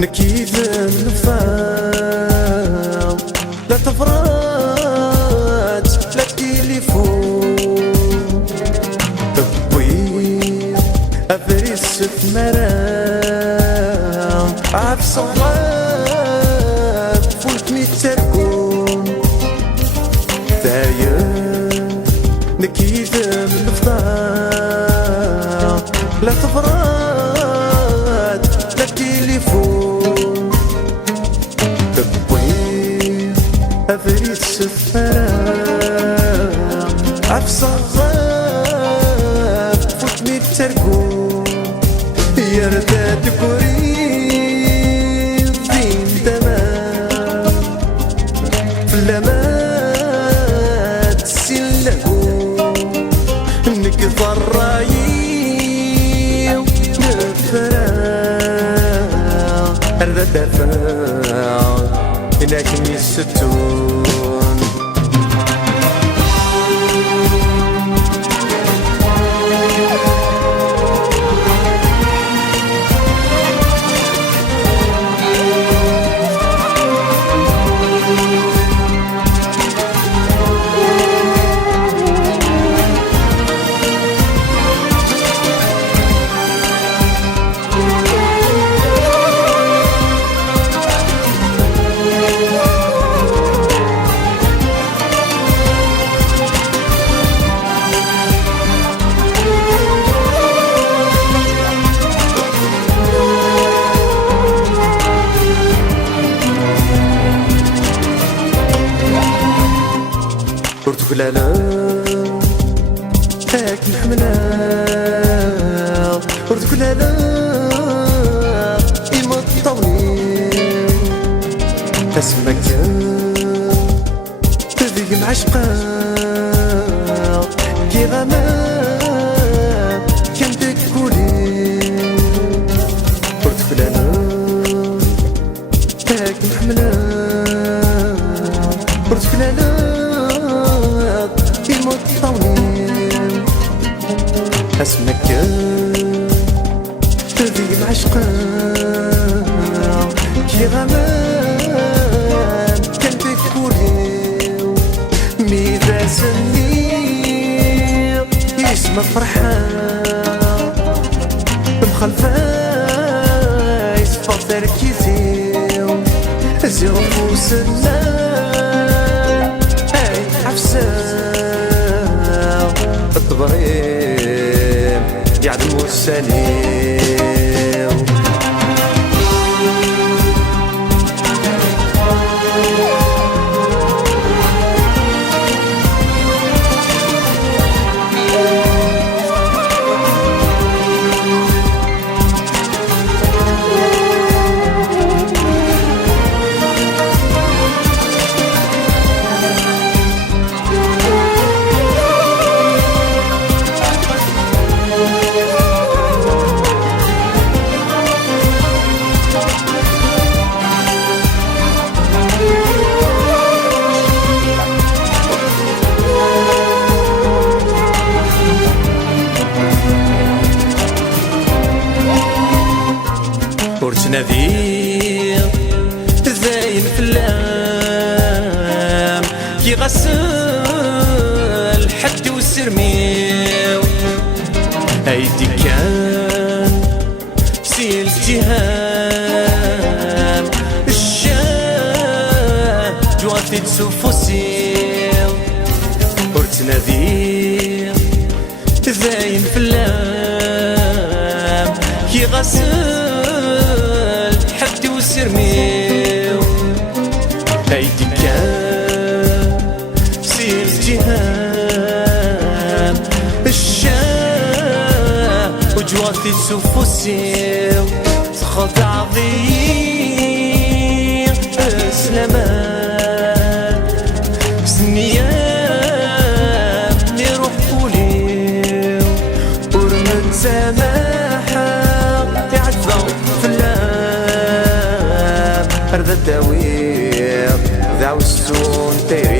نكيد النفاق لا تفرج لا تليفون تطوير أفريس في مرام عف صغار فولت ميتركون داير نكيد النفاق لا تفرج لا تليفون تطوير أفريس في مرام عف صغار فولت ميتركون يرداد قريب دين تمام فلامات سلقو نكثر رايو نفرا أرداد دفاع إنك ميستون لا هاك نحملها ورد لا إما الطويل اسمك تذيق معشقة كي غمام كان تكولي ورد هاك نحملها ورد الطويل اسمك تذيق العشقة كي غمام كان تكولي ميدا سنيق يسمى فرحان بمخلفة يصفى تركيزي زيرو فوسنا اي عفسان الضبريم يعدم السليم نذير زاين فلام كي غسل حد وسرميو ايدي كان سيل التهام الشام جواتي تسوفوسيو ورت نذير زاين فلام كي غسل سرميو ايدي كان سير الجهام الشام وجواتي سوفوسيو تخضع ضيق اسلمان سنيام يروح قوليو ورمت سماحة يعدفو أرض الدوير ذا والسون تيري